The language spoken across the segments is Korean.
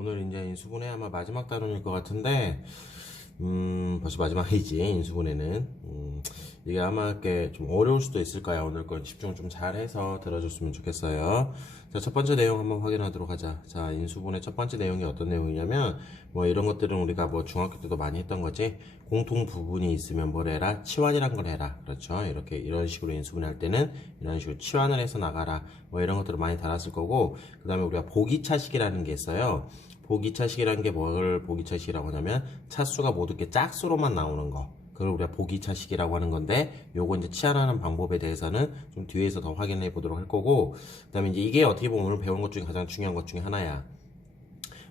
오늘 이제 인수분해 아마 마지막 단원일 것 같은데, 벌써 마지막이지, 인수분해는. 이게 아마 이렇게 좀 어려울 수도 있을 거야. 오늘 건 집중 좀 잘해서 들어줬으면 좋겠어요. 자, 첫 번째 내용 한번 확인하도록 하자. 자, 인수분해 첫 번째 내용이 어떤 내용이냐면, 뭐 이런 것들은 우리가 뭐 중학교 때도 많이 했던 거지. 공통 부분이 있으면 뭘 해라? 치환이란 걸 해라. 그렇죠? 이렇게, 이런 식으로 인수분해 할 때는 이런 식으로 치환을 해서 나가라. 뭐 이런 것들을 많이 달았을 거고, 그 다음에 우리가 보기차식이라는 게 있어요. 보기차식이라는 게 뭘 보기차식이라고 하냐면 차수가 모두 이렇게 짝수로만 나오는 거, 그걸 우리가 보기차식이라고 하는 건데, 요거 이제 치환하는 방법에 대해서는 좀 뒤에서 더 확인해 보도록 할 거고, 그 다음에 이제 이게 어떻게 보면 오늘 배운 것 중에 가장 중요한 것 중에 하나야.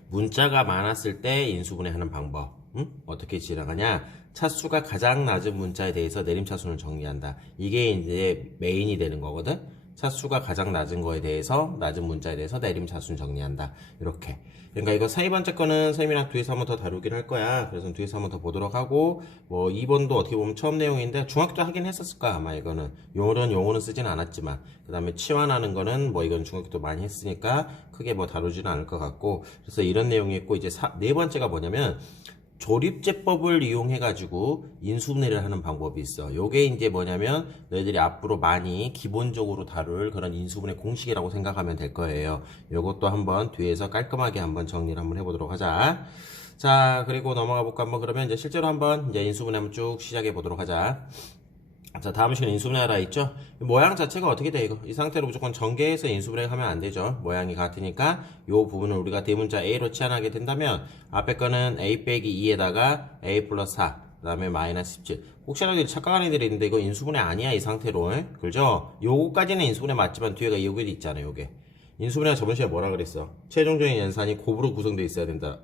문자가 많았을 때 인수분해하는 방법. 어떻게 지나가냐? 차수가 가장 낮은 문자에 대해서 내림차순을 정리한다. 이게 이제 메인이 되는 거거든. 차수가 가장 낮은 거에 대해서, 낮은 문자에 대해서 내림차순 정리한다. 이렇게. 그러니까 이거 2번째 거는 쌤이랑 뒤에서 한번 더 다루긴 할 거야. 그래서 뒤에서 한번 더 보도록 하고, 뭐 2번도 어떻게 보면 처음 내용인데 중학교 때 하긴 했었을 거야, 아마 이거는. 용어는 쓰진 않았지만. 그 다음에 치환하는 거는 뭐 이건 중학교 때 많이 했으니까 크게 뭐 다루지는 않을 것 같고. 그래서 이런 내용이 있고, 이제 네 번째가 뭐냐면, 조립제법을 이용해가지고 인수분해를 하는 방법이 있어. 요게 이제 뭐냐면 너희들이 앞으로 많이 기본적으로 다룰 그런 인수분해 공식이라고 생각하면 될 거예요. 요것도 한번 뒤에서 깔끔하게 한번 정리를 한번 해보도록 하자. 자, 그리고 넘어가 볼까? 한번 그러면 이제 실제로 한번 이제 인수분해 한번 쭉 시작해 보도록 하자. 자, 다음 시간 인수분해하라 있죠? 모양 자체가 어떻게 돼, 이거? 이 상태로 무조건 전개해서 인수분해 하면 안 되죠. 모양이 같으니까, 요 부분을 우리가 대문자 A로 치환하게 된다면, 앞에 거는 A 빼기 2에다가 A 플러스 4, 그 다음에 마이너스 17. 혹시라도 착각하는 애들이 있는데, 이거 인수분해 아니야, 이 상태로. 그죠? 요거까지는 인수분해 맞지만, 뒤에가 요게 있잖아요, 요게. 인수분해가 저번 시간에 뭐라 그랬어? 최종적인 연산이 곱으로 구성되어 있어야 된다.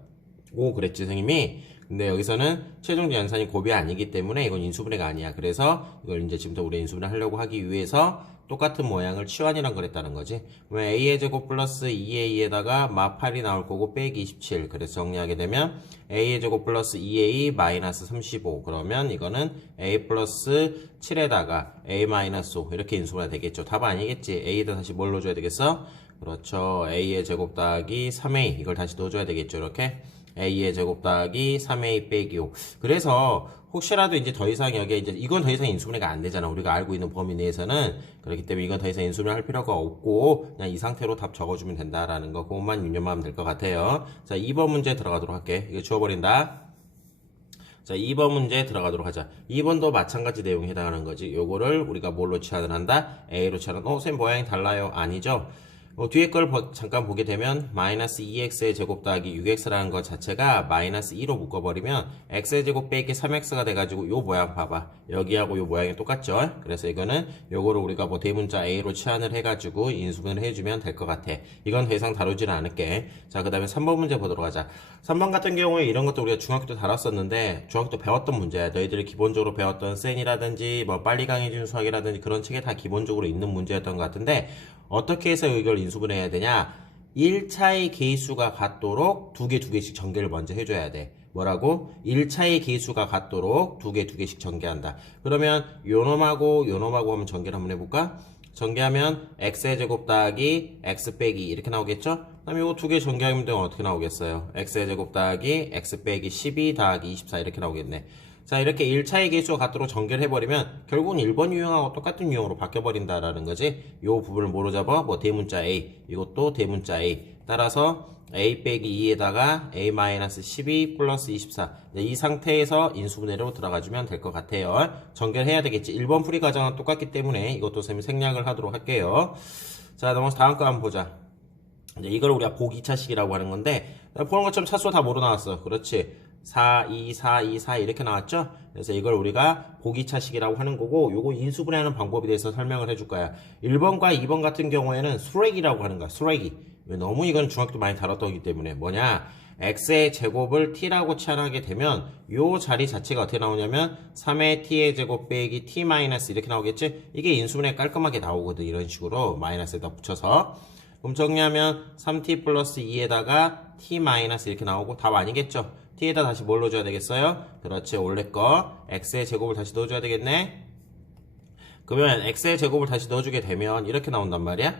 고 그랬지, 선생님이. 근데 여기서는 최종 연산이 곱이 아니기 때문에 이건 인수분해가 아니야. 그래서 이걸 이제 지금부터 우리 인수분해 하려고 하기 위해서 똑같은 모양을 치환이란 그랬다는 거지. 그러면 a의 제곱 플러스 2a에다가 마 8이 나올 거고 빼기 27. 그래서 정리하게 되면 a의 제곱 플러스 2a 마이너스 35. 그러면 이거는 a 플러스 7에다가 a 마이너스 5 이렇게 인수분해 되겠죠. 답 아니겠지. a에다 다시 뭘 넣어줘야 되겠어? 그렇죠. a의 제곱 더하기 3a 이걸 다시 넣어줘야 되겠죠. 이렇게 a의 제곱 더하기 3a 빼기 5. 그래서 혹시라도 이제 더 이상 여기에 이제 이건 더 이상 인수분해가 안 되잖아. 우리가 알고 있는 범위 내에서는. 그렇기 때문에 이건 더 이상 인수분해 할 필요가 없고 그냥 이 상태로 답 적어주면 된다라는 거 그것만 유념하면 될 것 같아요. 자, 2번 문제 들어가도록 할게. 이거 지워버린다. 자, 2번 문제 들어가도록 하자. 2번도 마찬가지 내용에 해당하는 거지. 요거를 우리가 뭘로 치환을 한다? A로 치환은, 쌤 모양이 달라요? 아니죠? 뒤에 걸 잠깐 보게 되면 마이너스 2x의 제곱 더하기 6x라는 것 자체가 마이너스 2로 묶어버리면 x의 제곱 빼기 3x가 돼가지고 요 모양 봐봐. 여기하고 요 모양이 똑같죠? 그래서 이거는 요거를 우리가 뭐 대문자 a로 치환을 해가지고 인수분해를 해주면 될 것 같아. 이건 더 이상 다루지는 않을게. 자, 그 다음에 3번 문제 보도록 하자. 3번 같은 경우에 이런 것도 우리가 중학교 때 다뤘었는데 중학교 때 배웠던 문제야. 너희들이 기본적으로 배웠던 센이라든지 뭐 빨리 강해지는 수학이라든지 그런 책에 다 기본적으로 있는 문제였던 것 같은데 어떻게 해서 이걸 인수분해해야 되냐? 1차의 개수가 같도록 두 개씩 전개를 먼저 해줘야 돼. 뭐라고? 1차의 개수가 같도록 두 개씩 전개한다. 그러면 요놈하고 요놈하고 한번 전개를 한번 해볼까? 전개하면 x의 제곱 더하기 x 빼기 이렇게 나오겠죠? 그럼 요거 두 개 전개하면 되면 어떻게 나오겠어요? x의 제곱 더하기 x 빼기 12 더하기 24 이렇게 나오겠네. 자, 이렇게 1차의 개수가 같도록 전개를 해버리면 결국은 1번 유형하고 똑같은 유형으로 바뀌어버린다라는 거지. 요 부분을 뭐로 잡아? 뭐 대문자 A, 이것도 대문자 A. 따라서 A 빼기 2에다가 A-12 플러스 24. 이 상태에서 인수분해로 들어가주면 될 것 같아요. 전개를 해야 되겠지. 1번 풀이 과정은 똑같기 때문에 이것도 쌤이 생략을 하도록 할게요. 자, 넘어서 다음 거 한번 보자. 이제 이걸 우리가 보기차식이라고 하는 건데 보는 것처럼 차수가 다 뭐로 나왔어? 그렇지. 4, 2, 4, 2, 4 이렇게 나왔죠? 그래서 이걸 우리가 보기차식이라고 하는 거고 요거 인수분해하는 방법에 대해서 설명을 해줄 거야. 1번과 2번 같은 경우에는 수레기라고 하는 거야. 수레기. 너무 이건 중학교 많이 다뤘기 때문에 뭐냐? x의 제곱을 t라고 치환하게 되면 요 자리 자체가 어떻게 나오냐면 3의 t의 제곱 빼기 t 마이너스 이렇게 나오겠지? 이게 인수분해 깔끔하게 나오거든. 이런 식으로 마이너스에다 붙여서. 그럼 정리하면 3t 플러스 2에다가 t 마이너스 이렇게 나오고 답 아니겠죠? t에다 다시 뭘 넣어줘야 되겠어요? 그렇지, 원래 거 x의 제곱을 다시 넣어줘야 되겠네. 그러면 x의 제곱을 다시 넣어주게 되면 이렇게 나온단 말이야.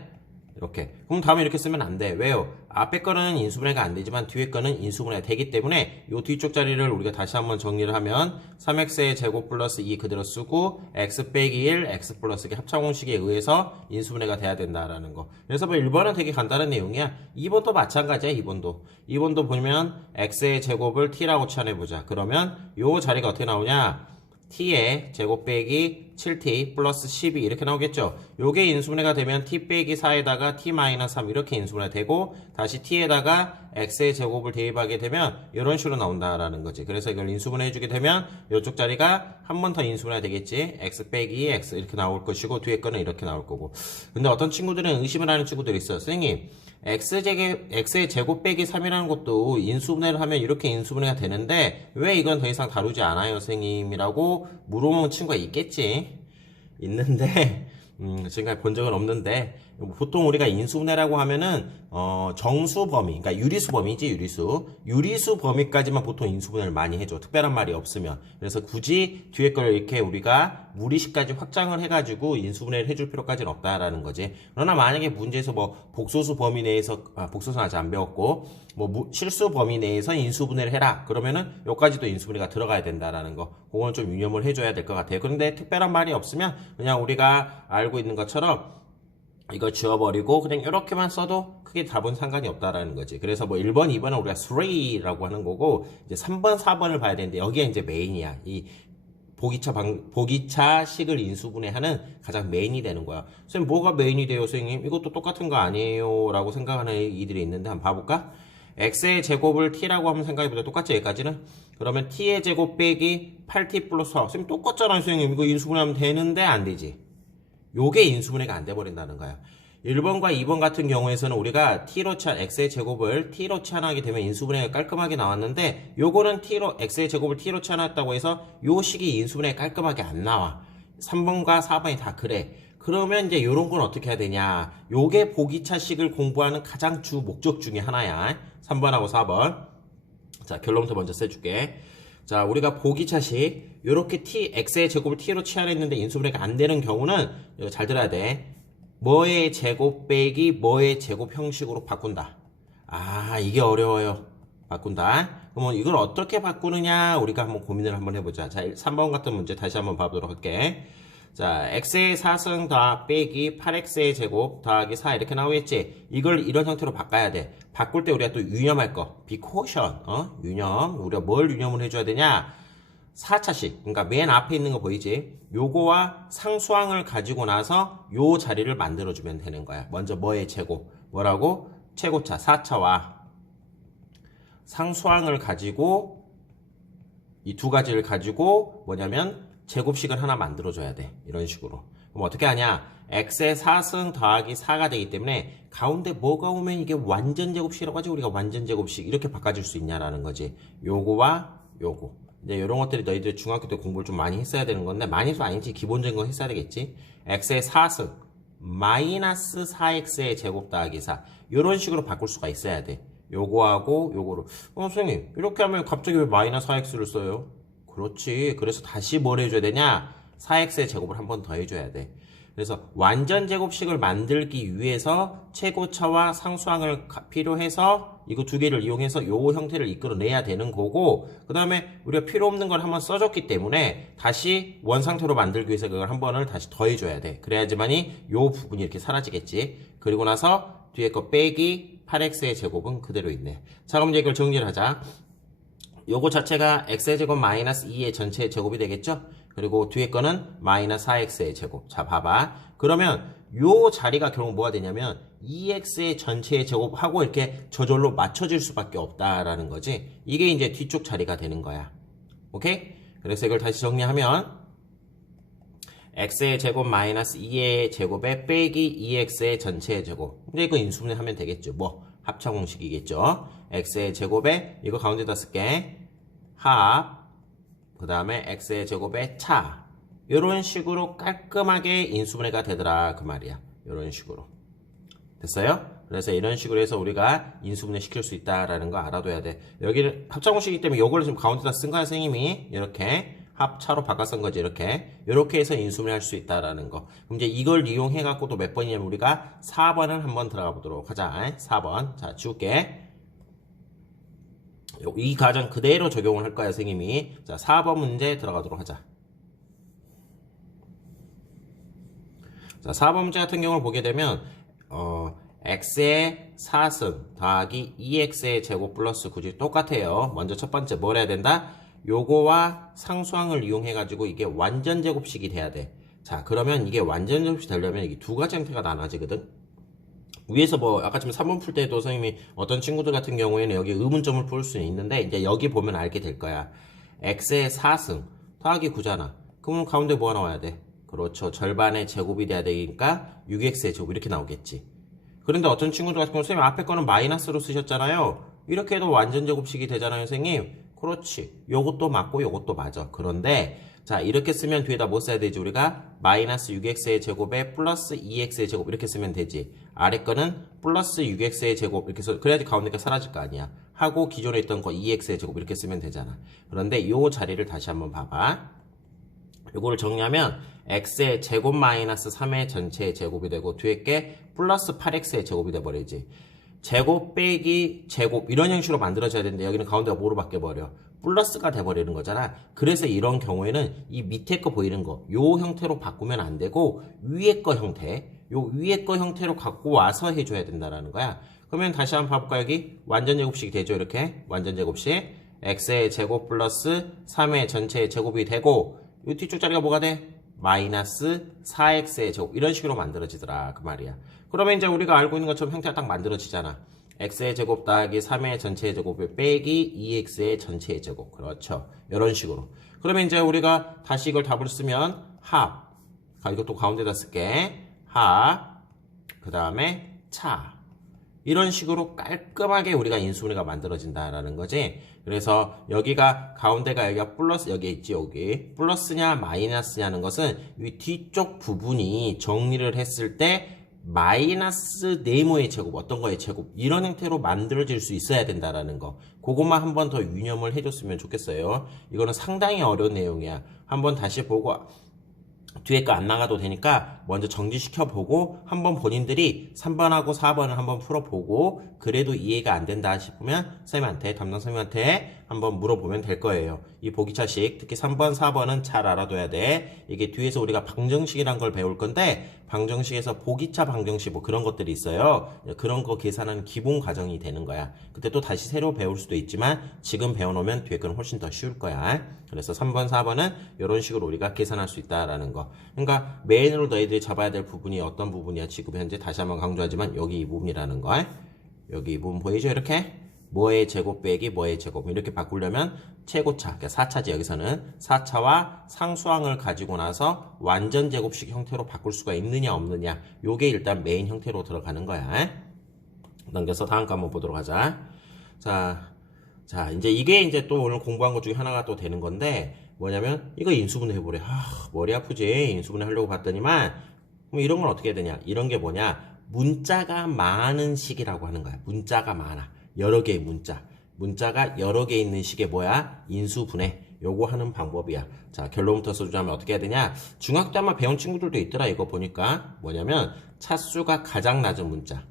이렇게. 그럼 다음에 이렇게 쓰면 안 돼. 왜요? 앞에 거는 인수분해가 안 되지만 뒤에 거는 인수분해가 되기 때문에 이 뒤쪽 자리를 우리가 다시 한번 정리를 하면 3x의 제곱 플러스 2 그대로 쓰고 x 빼기 1, x 플러스 2 합차공식에 의해서 인수분해가 돼야 된다라는 거. 그래서 뭐 1번은 되게 간단한 내용이야. 2번도 마찬가지야. 2번도 보면 x의 제곱을 t라고 치환해보자. 그러면 이 자리가 어떻게 나오냐? t의 제곱 빼기 7t 플러스 12 이렇게 나오겠죠. 요게 인수분해가 되면 t 빼기 4에다가 t 마이너스 3 이렇게 인수분해 되고 다시 t에다가 x의 제곱을 대입하게 되면 이런 식으로 나온다라는 거지. 그래서 이걸 인수분해 해주게 되면 이쪽 자리가 한 번 더 인수분해 되겠지. x 빼기 x 이렇게 나올 것이고 뒤에 거는 이렇게 나올 거고. 근데 어떤 친구들은 의심을 하는 친구들이 있어요. 선생님 x의 제곱 빼기 3이라는 것도 인수분해를 하면 이렇게 인수분해가 되는데 왜 이건 더 이상 다루지 않아요 선생님이라고 물어보는 친구가 있겠지. 있는데 지금까지 본 적은 없는데 보통 우리가 인수분해라고 하면은 정수 범위, 그러니까 유리수 범위지 유리수 범위까지만 보통 인수분해를 많이 해줘. 특별한 말이 없으면. 그래서 굳이 뒤에 걸 이렇게 우리가 무리식까지 확장을 해가지고 인수분해를 해줄 필요까지는 없다라는 거지. 그러나 만약에 문제에서 뭐 복소수 범위 내에서 복소수는 아직 안 배웠고 뭐 실수 범위 내에서 인수분해를 해라. 그러면은 여기까지도 인수분해가 들어가야 된다라는 거. 그건 좀 유념을 해줘야 될 것 같아요. 그런데 특별한 말이 없으면 그냥 우리가 알고 있는 것처럼 이거 지워버리고 그냥 이렇게만 써도 크게 답은 상관이 없다라는 거지. 그래서 뭐 1번, 2번은 우리가 3라고 하는 거고 이제 3번, 4번을 봐야 되는데 여기에 이제 메인이야. 이 보기차식을 인수분해하는 가장 메인이 되는 거야. 선생님 뭐가 메인이 돼요 선생님? 이것도 똑같은 거 아니에요? 라고 생각하는 이들이 있는데 한번 봐볼까? x의 제곱을 t라고 하면 생각해보자. 똑같지 여기까지는? 그러면 t의 제곱 빼기 8t 플러스 4. 선생님 똑같잖아요 선생님. 이거 인수분해하면 되는데 안 되지. 요게 인수분해가 안 돼버린다는 거야. 1번과 2번 같은 경우에서는 우리가 x의 제곱을 t로 치환하게 되면 인수분해가 깔끔하게 나왔는데 요거는 x의 제곱을 t로 치환했다고 해서 요 식이 인수분해가 깔끔하게 안 나와. 3번과 4번이 다 그래. 그러면 이제 요런 건 어떻게 해야 되냐. 요게 보기차식을 공부하는 가장 주 목적 중에 하나야. 3번하고 4번. 자, 결론부터 먼저 써줄게. 자, 우리가 보기차식 요렇게 x의 제곱을 t로 치환했는데 인수분해가 안 되는 경우는 이거 잘 들어야 돼. 뭐의 제곱 빼기 뭐의 제곱 형식으로 바꾼다. 아, 이게 어려워요. 바꾼다. 그러면 이걸 어떻게 바꾸느냐 우리가 한번 고민을 한번 해보자. 자, 3번 같은 문제 다시 한번 봐보도록 할게. 자, x의 4승 다 빼기 8x의 제곱 더하기 4 이렇게 나오겠지. 이걸 이런 형태로 바꿔야 돼. 바꿀 때 우리가 또 유념할 거. 비코션, 유념. 우리가 뭘 유념을 해줘야 되냐? 4차식. 그러니까 맨 앞에 있는 거 보이지? 요거와 상수항을 가지고 나서 요 자리를 만들어주면 되는 거야. 먼저 뭐의 제곱? 뭐라고? 최고차, 4차와 상수항을 가지고 이 두 가지를 가지고 뭐냐면 제곱식을 하나 만들어줘야 돼. 이런 식으로. 그럼 어떻게 하냐? x의 4승 더하기 4가 되기 때문에 가운데 뭐가 오면 이게 완전 제곱식이라고 하지. 우리가 완전 제곱식 이렇게 바꿔줄 수 있냐라는 거지. 요거와 요거. 이제 이런 것들이 너희들 중학교 때 공부를 좀 많이 했어야 되는 건데 많이도 아니지. 기본적인 거 했어야 되겠지. x의 4승 마이너스 4x의 제곱 더하기 4 이런 식으로 바꿀 수가 있어야 돼. 요거하고 요거로. 선생님 이렇게 하면 갑자기 왜 마이너스 4x를 써요? 그렇지. 그래서 다시 뭘 해줘야 되냐? 4x의 제곱을 한 번 더 해줘야 돼. 그래서 완전 제곱식을 만들기 위해서 최고차와 상수항을 필요해서 이거 두 개를 이용해서 요 형태를 이끌어내야 되는 거고 그 다음에 우리가 필요 없는 걸 한번 써줬기 때문에 다시 원상태로 만들기 위해서 그걸 한 번을 다시 더 해줘야 돼. 그래야지만이 요 부분이 이렇게 사라지겠지. 그리고 나서 뒤에 거 빼기 8x의 제곱은 그대로 있네. 자, 그럼 이제 이걸 정리를 하자. 요거 자체가 x의 제곱 마이너스 2의 전체의 제곱이 되겠죠? 그리고 뒤에 거는 마이너스 4x의 제곱. 자, 봐봐. 그러면 요 자리가 결국 뭐가 되냐면 2x의 전체의 제곱하고 이렇게 저절로 맞춰질 수밖에 없다라는 거지. 이게 이제 뒤쪽 자리가 되는 거야. 오케이? 그래서 이걸 다시 정리하면 x의 제곱 마이너스 2의 제곱에 빼기 2x의 전체의 제곱. 이제 이거 인수분해 하면 되겠죠. 뭐 합차공식이겠죠. x의 제곱에 이거 가운데다 쓸게. 합 그 다음에 x의 제곱에 차 이런 식으로 깔끔하게 인수분해가 되더라 그 말이야. 이런 식으로 됐어요? 그래서 이런 식으로 해서 우리가 인수분해 시킬 수 있다라는 거 알아둬야 돼. 여기는 합차공식이기 때문에 이걸 지금 가운데다 쓴 거야 선생님이. 이렇게 합차로 바꿔 쓴 거지, 이렇게 해서 인수분해 할 수 있다라는 거. 그럼 이제 이걸 이용해 갖고 또 몇 번이냐면 우리가 4번을 한번 들어가 보도록 하자. 4번. 자, 지울게. 이 과정 그대로 적용을 할 거야, 선생님이. 자, 4번 문제 들어가도록 하자. 자, 4번 문제 같은 경우를 보게 되면 x의 4승 더하기 2x의 제곱 플러스 9지 똑같아요. 먼저 첫 번째 뭘 해야 된다? 요거와 상수항을 이용해 가지고 이게 완전 제곱식이 돼야 돼. 자, 그러면 이게 완전 제곱식이 되려면 이게 두 가지 형태가 나눠지거든. 위에서 뭐 아까처럼 3번 풀 때도 선생님이 어떤 친구들 같은 경우에는 여기 의문점을 풀 수는 있는데 이제 여기 보면 알게 될 거야. x의 4승 더하기 9잖아. 그러면 가운데 뭐가 나와야 돼? 그렇죠. 절반의 제곱이 돼야 되니까 6x의 제곱 이렇게 나오겠지. 그런데 어떤 친구들 같은 경우 선생님 앞에 거는 마이너스로 쓰셨잖아요. 이렇게 해도 완전 제곱식이 되잖아요, 선생님. 그렇지. 요것도 맞고 요것도 맞아. 그런데 자, 이렇게 쓰면 뒤에다 뭐 써야 되지? 우리가 마이너스 6x의 제곱에 플러스 2x의 제곱 이렇게 쓰면 되지. 아래 거는 플러스 6x의 제곱 이렇게 써. 그래야지 가운데가 사라질 거 아니야. 하고 기존에 있던 거 2x의 제곱 이렇게 쓰면 되잖아. 그런데 요 자리를 다시 한번 봐봐. 요거를 정리하면 x의 제곱 마이너스 3의 전체의 제곱이 되고 뒤에 게 플러스 8x의 제곱이 돼버리지. 제곱 빼기 제곱 이런 형식으로 만들어져야 되는데 여기는 가운데가 뭐로 바뀌어버려? 플러스가 돼버리는 거잖아. 그래서 이런 경우에는 이 밑에 거 보이는 거 요 형태로 바꾸면 안 되고 위에 거 형태 요 위에 거 형태로 갖고 와서 해줘야 된다라는 거야. 그러면 다시 한번 봐볼까? 여기 완전 제곱식이 되죠. 이렇게 완전 제곱식 x의 제곱 플러스 3의 전체의 제곱이 되고 이 뒤쪽 자리가 뭐가 돼? 마이너스 4x의 제곱 이런 식으로 만들어지더라 그 말이야. 그러면 이제 우리가 알고 있는 것처럼 형태가 딱 만들어지잖아. x의 제곱 더하기 3의 전체의 제곱에 빼기 2x의 전체의 제곱. 그렇죠. 이런 식으로. 그러면 이제 우리가 다시 이걸 답을 쓰면 합. 이것도 가운데다 쓸게. 합. 그 다음에 차. 이런 식으로 깔끔하게 우리가 인수분해가 만들어진다라는 거지. 그래서 여기가 가운데가 여기가 플러스 여기 있지 여기 플러스냐 마이너스냐는 것은 이 뒤쪽 부분이 정리를 했을 때 마이너스 네모의 제곱 어떤 거의 제곱 이런 형태로 만들어질 수 있어야 된다라는 거 그것만 한 번 더 유념을 해줬으면 좋겠어요. 이거는 상당히 어려운 내용이야. 한번 다시 보고 뒤에 거 안 나가도 되니까 먼저 정지시켜보고 한번 본인들이 3번하고 4번을 한번 풀어보고 그래도 이해가 안 된다 싶으면 선생님한테 담당 선생님한테 한번 물어보면 될 거예요. 이 보기차식 특히 3번 4번은 잘 알아둬야 돼. 이게 뒤에서 우리가 방정식이란 걸 배울 건데 방정식에서 보기차 방정식 뭐 그런 것들이 있어요. 그런 거 계산하는 기본 과정이 되는 거야. 그때 또 다시 새로 배울 수도 있지만 지금 배워놓으면 뒤에 거는 훨씬 더 쉬울 거야. 그래서 3번 4번은 이런 식으로 우리가 계산할 수 있다라는 거. 그러니까 메인으로 너희들이 잡아야 될 부분이 어떤 부분이야. 지금 현재 다시 한번 강조하지만 여기 이 부분이라는 거. 여기 이 부분 보이죠? 이렇게 뭐의 제곱 빼기 뭐의 제곱 이렇게 바꾸려면 최고차 그러니까 4차지 여기서는 4차와 상수항을 가지고 나서 완전 제곱식 형태로 바꿀 수가 있느냐 없느냐 요게 일단 메인 형태로 들어가는 거야. 넘겨서 다음 거 한번 보도록 하자. 자 이제 이게 이제 또 오늘 공부한 것 중에 하나가 또 되는 건데 뭐냐면 이거 인수분해 해보래. 머리 아프지. 인수분해 하려고 봤더니만 그럼 이런 건 어떻게 해야 되냐. 이런 게 뭐냐 문자가 많은 식이라고 하는 거야. 문자가 많아. 여러 개의 문자가 여러 개 있는 식의 뭐야? 인수분해. 요거 하는 방법이야. 자, 결론부터 써주자면 어떻게 해야 되냐? 중학교 때 아마 배운 친구들도 있더라. 이거 보니까 뭐냐면 차수가 가장 낮은 문자.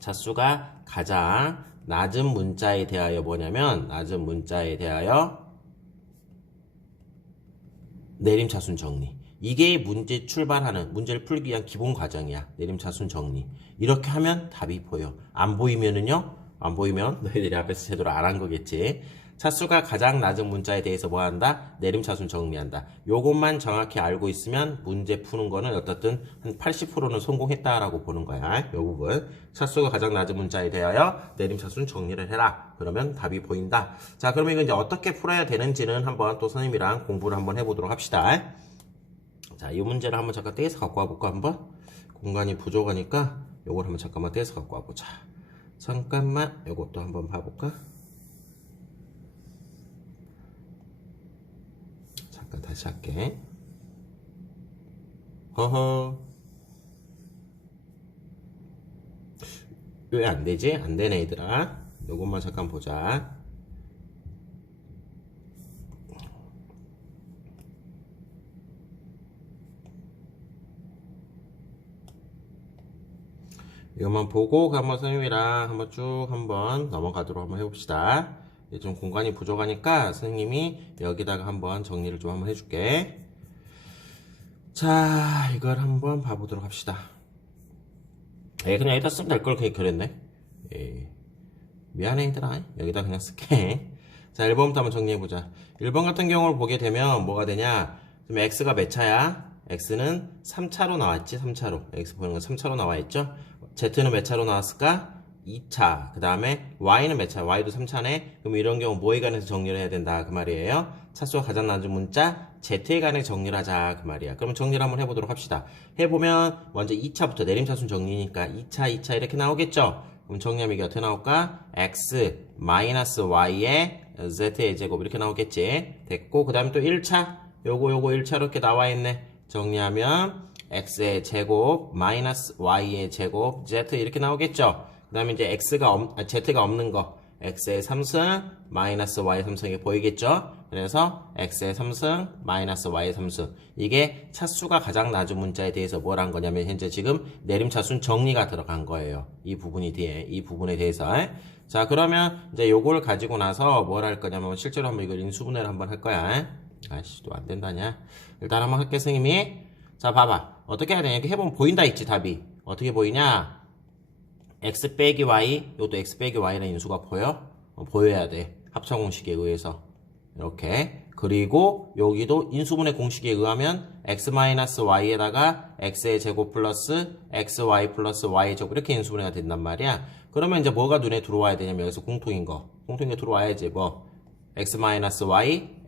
차수가 가장 낮은 문자에 대하여 뭐냐면 낮은 문자에 대하여 내림차순 정리. 이게 문제 출발하는 문제를 풀기 위한 기본 과정이야. 내림차순 정리. 이렇게 하면 답이 보여. 안 보이면은요? 안 보이면 너희들이 앞에서 제대로 안 한 거겠지. 차수가 가장 낮은 문자에 대해서 뭐 한다? 내림차순 정리한다. 요것만 정확히 알고 있으면 문제 푸는 거는 어떻든 한 80%는 성공했다라고 보는 거야. 요 부분. 차수가 가장 낮은 문자에 대하여 내림차순 정리를 해라. 그러면 답이 보인다. 자, 그러면 이거 이제 어떻게 풀어야 되는지는 한번 또 선생님이랑 공부를 한번 해보도록 합시다. 자, 이 문제를 한번 잠깐 떼서 갖고 와볼까 한번? 공간이 부족하니까 요걸 한번 잠깐만 떼서 갖고 와보자. 잠깐만 요것도 한번 봐볼까? 잠깐 다시 할게. 허허. 왜 안되지? 안되네 얘들아. 요것만 잠깐 보자. 이것만 보고 한번 선생님이랑 한번 쭉 한번 넘어가도록 한번 해봅시다. 좀 공간이 부족하니까 선생님이 여기다가 한번 정리를 좀 한번 해줄게. 자, 이걸 한번 봐보도록 합시다. 그냥 여기다 쓰면 될 걸 그냥 그랬네. 미안해 얘들아. 여기다 그냥 쓸게. 자, 1번부터 한번 정리해보자. 1번 같은 경우를 보게 되면 뭐가 되냐? 지금 x가 몇 차야? x는 3차로 나왔지? 3차로. x 보는 거 3차로 나와있죠? z는 몇 차로 나왔을까? 2차. 그 다음에 y는 몇 차? y도 3차네? 그럼 이런 경우 뭐에 관해서 정리를 해야 된다? 그 말이에요. 차수가 가장 낮은 문자 z에 관해 정리를 하자. 그 말이야. 그럼 정리를 한번 해보도록 합시다. 해보면 먼저 2차부터 내림차순 정리니까 2차 이렇게 나오겠죠? 그럼 정리하면 이게 어떻게 나올까? x 마이너스 y의 z의 제곱 이렇게 나오겠지? 됐고 그 다음에 또 1차 요거 1차로 이렇게 나와있네. 정리하면 x의 제곱 마이너스 y의 제곱 z 이렇게 나오겠죠? 그 다음에 이제 z가 없는 거 x의 3승 마이너스 y의 3승 이게 보이겠죠? 그래서 x의 3승 마이너스 y의 3승 이게 차수가 가장 낮은 문자에 대해서 뭘 한 거냐면 현재 지금 내림차순 정리가 들어간 거예요. 이 부분에 대해서. 자, 그러면 이제 요걸 가지고 나서 뭘 할 거냐면 실제로 한번 이걸 인수분해를 한번 할 거야. 아이씨, 또 안 된다냐? 일단 한번 할게, 선생님이. 자, 봐봐. 어떻게 해야 되냐? 이렇게 해보면 보인다 있지, 답이. 어떻게 보이냐? x 빼기 y, 요것도 x 빼기 y라는 인수가 보여? 보여야 돼. 합차 공식에 의해서. 이렇게. 그리고 여기도 인수분해 공식에 의하면 x-y에다가 x의 제곱 플러스 xy 플러스 y의 제곱 이렇게 인수분해가 된단 말이야. 그러면 이제 뭐가 눈에 들어와야 되냐면 여기서 공통인 거 들어와야지. 뭐 x-y,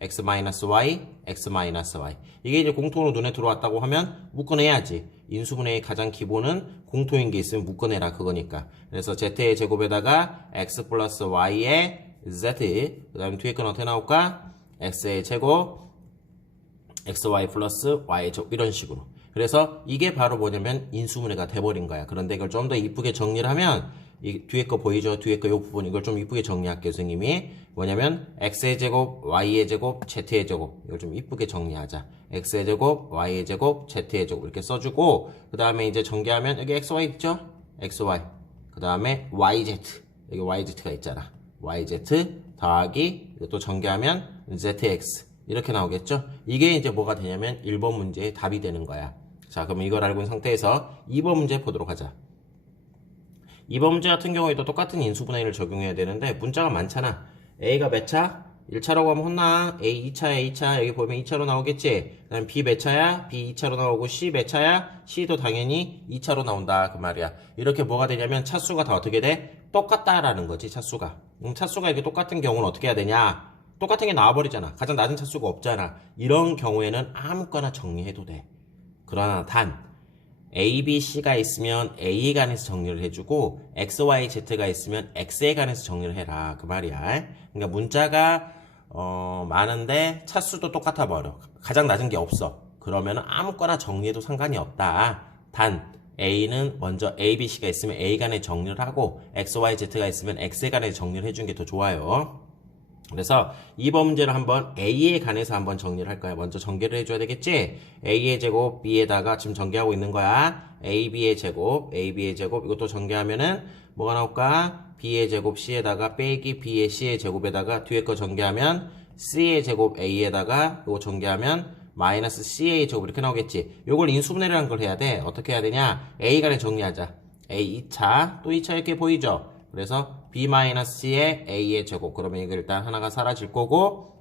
x-y, x-y 이게 이제 공통으로 눈에 들어왔다고 하면 묶어내야지. 인수분해의 가장 기본은 공통인 게 있으면 묶어내라 그거니까. 그래서 z의 제곱에다가 x 플러스 y의 z 그 다음에 뒤에 건 어떻게 나올까? x의 제곱 xy 플러스 y의 제곱 이런 식으로. 그래서 이게 바로 뭐냐면 인수분해가 돼버린 거야. 그런데 이걸 좀 더 이쁘게 정리를 하면 이 뒤에 거 보이죠? 뒤에 거 이 부분 이걸 좀 이쁘게 정리할게요, 선생님이. 뭐냐면 x의 제곱, y의 제곱, z의 제곱 이걸 좀 이쁘게 정리하자. x의 제곱, y의 제곱, z의 제곱 이렇게 써주고 그 다음에 이제 전개하면 여기 xy 있죠? xy 그 다음에 yz 여기 yz가 있잖아. yz 더하기 이것도 전개하면 zx 이렇게 나오겠죠? 이게 이제 뭐가 되냐면 1번 문제의 답이 되는 거야. 자, 그럼 이걸 알고 있는 상태에서 2번 문제 보도록 하자. 2번 문제 같은 경우에도 똑같은 인수분해를 적용해야 되는데 문자가 많잖아. A가 몇 차? 1차라고 하면 혼나. A 2차 여기 보면 2차로 나오겠지. 그 다음 B 몇 차야? B 2차로 나오고 C 몇 차야? C도 당연히 2차로 나온다 그 말이야. 이렇게 뭐가 되냐면 차수가 다 어떻게 돼? 똑같다라는 거지 차수가. 그럼 차수가 이렇게 똑같은 경우는 어떻게 해야 되냐? 똑같은 게 나와버리잖아. 가장 낮은 차수가 없잖아. 이런 경우에는 아무거나 정리해도 돼. 그러나 단 A, B, C가 있으면 A에 관해서 정리를 해주고 X, Y, Z가 있으면 X에 관해서 정리를 해라 그 말이야. 그러니까 문자가 많은데 차수도 똑같아 버려. 가장 낮은 게 없어. 그러면 아무거나 정리해도 상관이 없다. 단 A는 먼저 A, B, C가 있으면 A 간에 정리를 하고 X, Y, Z가 있으면 X에 관해 정리를 해주는 게 더 좋아요. 그래서 2번 문제를 한번 A에 관해서 한번 정리를 할 거야. 먼저 전개를 해줘야 되겠지? A의 제곱 B에다가 지금 전개하고 있는 거야. AB의 제곱 이것도 전개하면은 뭐가 나올까? B의 제곱 C에다가 빼기 B의 C의 제곱에다가 뒤에 거 전개하면 C의 제곱 A에다가 이거 전개하면 마이너스 C의 제곱 이렇게 나오겠지? 요걸 인수분해를 한 걸 해야 돼. 어떻게 해야 되냐? A 간에 정리하자. A 2차 또 2차 이렇게 보이죠? 그래서 B-C의 A의 제곱. 그러면 이거 일단 하나가 사라질 거고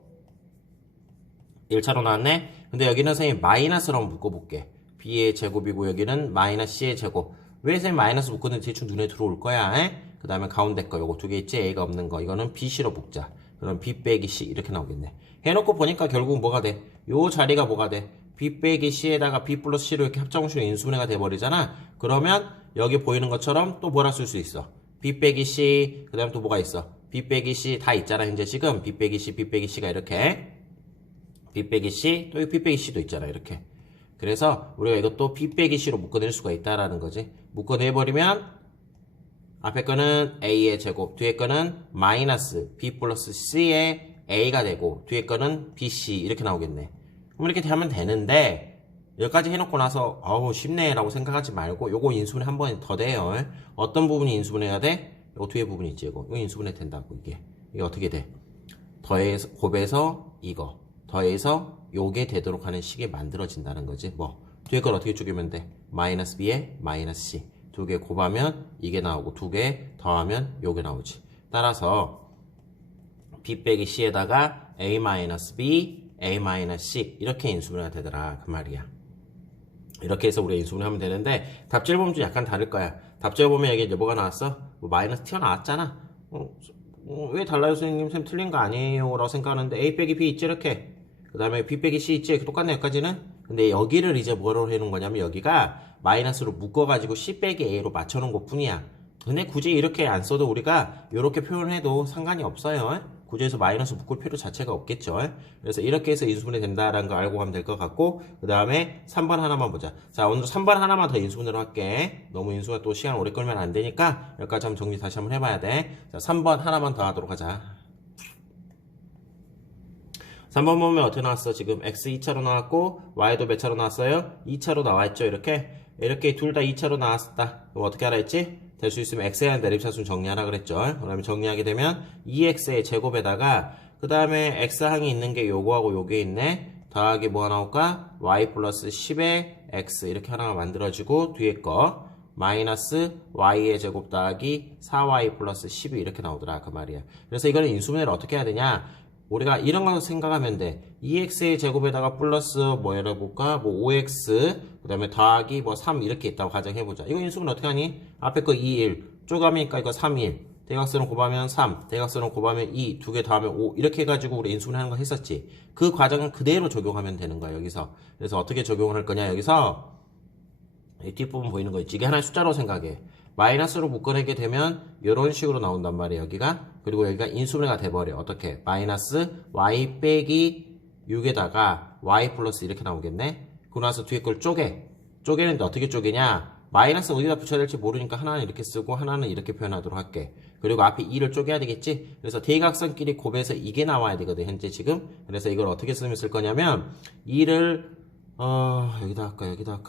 1차로 나왔네. 근데 여기는 선생님 마이너스로 한번 묶어볼게. B의 제곱이고 여기는 마이너스 C의 제곱. 왜 선생님 마이너스 묶었는지 대충 눈에 들어올 거야. 그 다음에 가운데 거 요거 두 개 있지? A가 없는 거. 이거는 BC로 묶자. 그럼 B 빼기 C 이렇게 나오겠네. 해놓고 보니까 결국 뭐가 돼? 요 자리가 뭐가 돼? B 빼기 C에다가 B 플러스 C로 이렇게 합정식으로 인수분해가 돼버리잖아. 그러면 여기 보이는 것처럼 또 뭐라 쓸 수 있어? B 빼기 C, 그 다음 또 뭐가 있어? B 빼기 C 다 있잖아, 현재 지금. B 빼기 C가 이렇게. B 빼기 C, 또 B 빼기 C도 있잖아, 이렇게. 그래서 우리가 이것도 B 빼기 C로 묶어낼 수가 있다라는 거지. 묶어내버리면 앞에 거는 A의 제곱, 뒤에 거는 마이너스 B 플러스 C의 A가 되고, 뒤에 거는 BC 이렇게 나오겠네. 그럼 이렇게 하면 되는데, 여기까지 해놓고 나서 아우 쉽네 라고 생각하지 말고 요거 인수분해 한 번 더 돼요. 어떤 부분이 인수분해가 돼? 요 뒤에 부분 있지 이거 인수분해 된다고. 이게 어떻게 돼? 더해서 곱해서 이거 더해서 요게 되도록 하는 식이 만들어진다는 거지. 뭐 뒤에 걸 어떻게 쪼개면 돼? 마이너스 b에 마이너스 c 두 개 곱하면 이게 나오고 두 개 더하면 요게 나오지. 따라서 b 빼기 c에다가 a 마이너스 b a 마이너스 c 이렇게 인수분해가 되더라 그 말이야. 이렇게 해서 우리가 인수분해 하면 되는데 답지를 보면 좀 약간 다를 거야. 답지를 보면 여기 이제 뭐가 나왔어? 뭐 마이너스 튀어나왔잖아. 왜 달라요 선생님? 쌤 틀린 거 아니에요? 라고 생각하는데 a 빼기 b 있지 이렇게. 그 다음에 b 빼기 c 있지? 똑같네 여기까지는. 근데 여기를 이제 뭐로 해놓은 거냐면 여기가 마이너스로 묶어가지고 c 빼기 a로 맞춰놓은 것 뿐이야. 근데 굳이 이렇게 안 써도 우리가 이렇게 표현해도 상관이 없어요. 구조에서 마이너스 묶을 필요 자체가 없겠죠. 그래서 이렇게 해서 인수분해 된다라는 거 알고 가면 될 것 같고, 그 다음에 3번 하나만 보자. 자, 오늘 3번 하나만 더 인수분해로 할게. 너무 인수가 또 시간 오래 끌면 안 되니까 여기까지 한번 정리 다시 한번 해봐야 돼. 자, 3번 하나만 더 하도록 하자. 3번 보면 어떻게 나왔어? 지금 x 2차로 나왔고 y도 몇 차로 나왔어요? 2차로 나와있죠. 이렇게 둘 다 2차로 나왔다. 그럼 어떻게 하라 했지? 될 수 있으면 x에 대한 대립차순 정리하라 그랬죠. 그러면 정리하게 되면 2x의 제곱에다가 그 다음에 x항이 있는 게 요거하고 요게 있네. 더하기 뭐가 나올까? y 플러스 10의 x 이렇게 하나가 만들어지고 뒤에 거 마이너스 y의 제곱 더하기 4y 플러스 10이 이렇게 나오더라 그 말이야. 그래서 이거는 인수분해를 어떻게 해야 되냐? 우리가 이런 거 생각하면 돼. 2x의 제곱에다가 플러스 뭐 해볼까? 뭐 5x 그 다음에 더하기 뭐 3 이렇게 있다고 가정해보자. 이거 인수분해 어떻게 하니? 앞에 거 2, 1 쪼가미니까 이거 3, 1 대각선을 곱하면 3 대각선을 곱하면 2 두 개 더하면 5 이렇게 해가지고 우리 인수분해 하는 거 했었지. 그 과정은 그대로 적용하면 되는 거야 여기서. 그래서 어떻게 적용을 할 거냐 여기서 이 뒷부분 보이는 거 있지. 이게 하나의 숫자로 생각해. 마이너스로 묶어내게 되면 이런 식으로 나온단 말이에요 여기가. 그리고 여기가 인수분해가 돼버려. 어떻게? 마이너스 y 빼기 6에다가 y 플러스 이렇게 나오겠네. 그러고 나서 뒤에 걸 쪼개는데 어떻게 쪼개냐? 마이너스 어디다 붙여야 될지 모르니까 하나는 이렇게 쓰고 하나는 이렇게 표현하도록 할게. 그리고 앞에 2를 쪼개야 되겠지? 그래서 대각선끼리 곱해서 이게 나와야 되거든 현재 지금. 그래서 이걸 어떻게 쓰면 쓸 거냐면 2를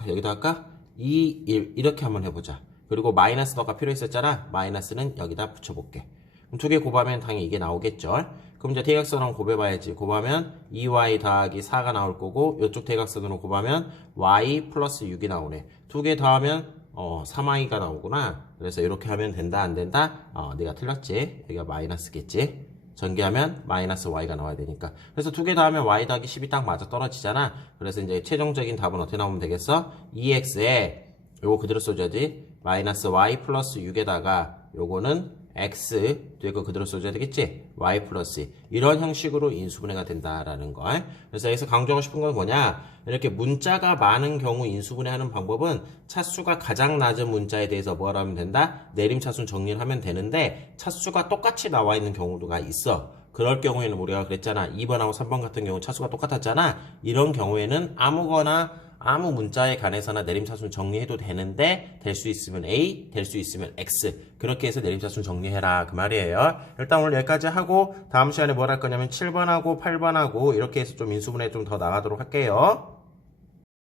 여기다 할까? 2, 1 이렇게 한번 해보자. 그리고 마이너스 더가 필요했었잖아. 마이너스는 여기다 붙여볼게. 그럼 두 개 곱하면 당연히 이게 나오겠죠. 그럼 이제 대각선으로 곱해봐야지. 곱하면 2y 더하기 4가 나올 거고 이쪽 대각선으로 곱하면 y 플러스 6이 나오네. 두 개 더하면 3y가 나오구나. 그래서 이렇게 하면 된다 안 된다? 네가 틀렸지. 여기가 마이너스겠지. 전개하면 마이너스 y가 나와야 되니까. 그래서 두 개 더하면 y 더하기 10이 딱 맞아 떨어지잖아. 그래서 이제 최종적인 답은 어떻게 나오면 되겠어? 2x에 요거 그대로 써줘야지. 마이너스 y 플러스 6에다가 요거는 x 뒤에 거 그대로 써줘야 되겠지? y 플러스 이런 형식으로 인수분해가 된다라는 거. 그래서 여기서 강조하고 싶은 건 뭐냐? 이렇게 문자가 많은 경우 인수분해하는 방법은 차수가 가장 낮은 문자에 대해서 뭐라 하면 된다? 내림차순 정리를 하면 되는데 차수가 똑같이 나와 있는 경우가 있어. 그럴 경우에는 우리가 그랬잖아. 2번하고 3번 같은 경우 차수가 똑같았잖아. 이런 경우에는 아무 문자에 관해서나 내림차순 정리해도 되는데 될 수 있으면 A, 될 수 있으면 X 그렇게 해서 내림차순 정리해라 그 말이에요. 일단 오늘 여기까지 하고 다음 시간에 뭘 할 거냐면 7번하고 8번하고 이렇게 해서 좀 인수분해 좀 더 나가도록 할게요.